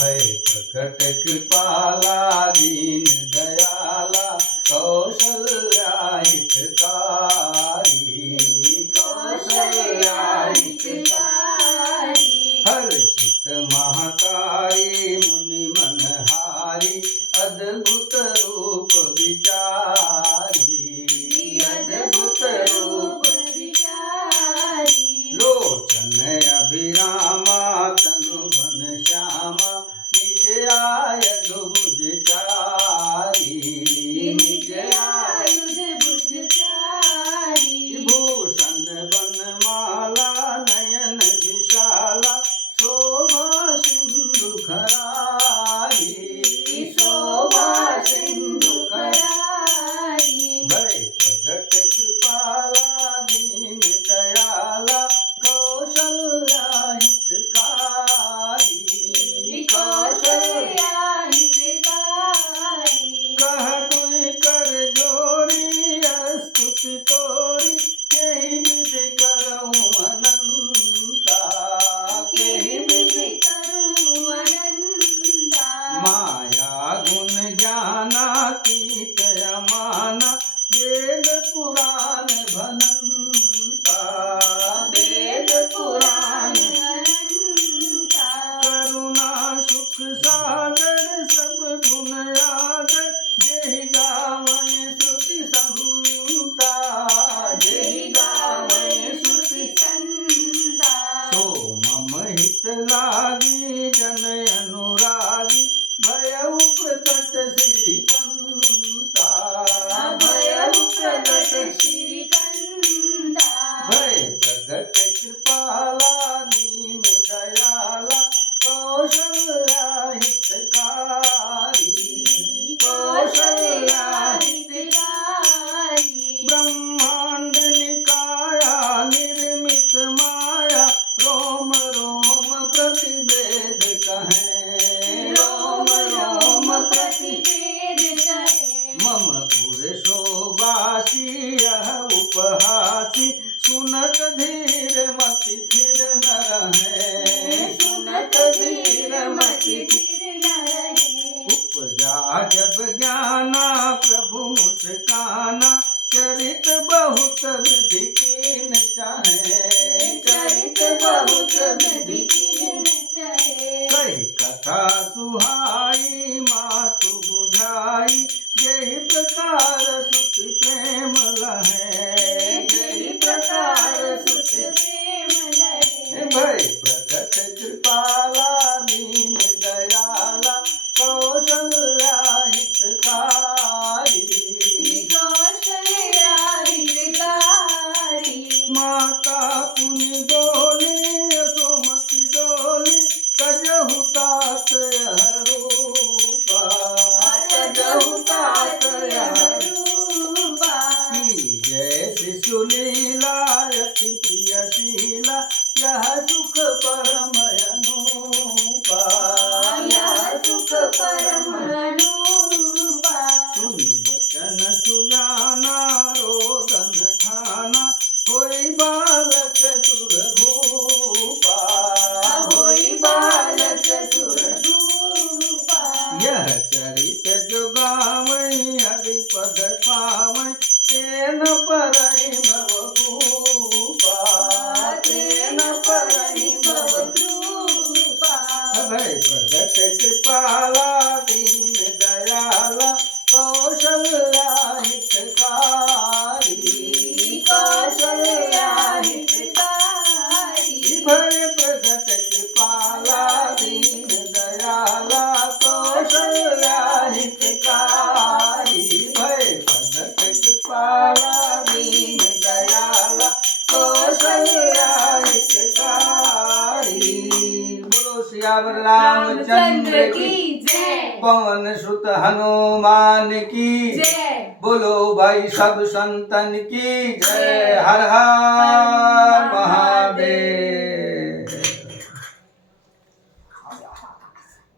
भय प्रकट कृपाला दीन दयाला कौशल्या हितकारी हर्षित महाकारी मुनि मनहारी अद्भुत रूप विचारी लोचन अभिरामा तनु घनश्यामा निज आयुध भुज चारी भूषण बनमाला नयन विशाला शोभा सिंधु खरारी भय प्रगट कृपाला दीन दयाला कौशल्या हितकारी कह तुई कर जोरी स्तुति तोरी केहि विधि करऊँ अनंता माया गुण ज्ञानातीत अमाना वेद पुराण भनंता करुणा सुख सागर सब गुण आगर जेहि गावै श्रुति संता सो मम हित लागी जन अनुरागी भयउ प्रकट श्रीकंता भय प्रकट कृपाला दीन दयाला कौशल्या हितकारी ब्रह्मांड निकाया निर्मित माया रोम रोम प्रतिवेद कहें मम उर शोभासी यह उपहासी सुनत धीर मति थिर न रहे उपजा जब ज्ञाना प्रभु मुस्काना चरित बहुत विधि कीन चाहे कही कथा सुहाई मातु बुझाई यही प्रकार सुति प्रेम लहे भय प्रगट कृपाला दीन दयाला कौशल्या हितकारी माता पुनि बोली यशोमति डोली तजहु तात यह रूपा जय शिशुलीला अति प्रियशीला यह सुख परम अनूपा सुन वचन सुजाना रोदन ठाना होई बालक सुरभूपा यह चरित जो गावै हरिपद पावै तेन परहि भवभूपा भय प्रगट कृपाला दीन दयाला कौशल्या हितकारी भय प्रगट कृपाला दीन दयाला कौशल्या हितकारी भय प्रगट कृपाला दीन दयाला कौशल्या हितकारी। बोलो सियावर रामचंद्र की जय, पवन सुत हनुमान की जय, बोलो भाई सब संतन की जय। हर हर महादेव।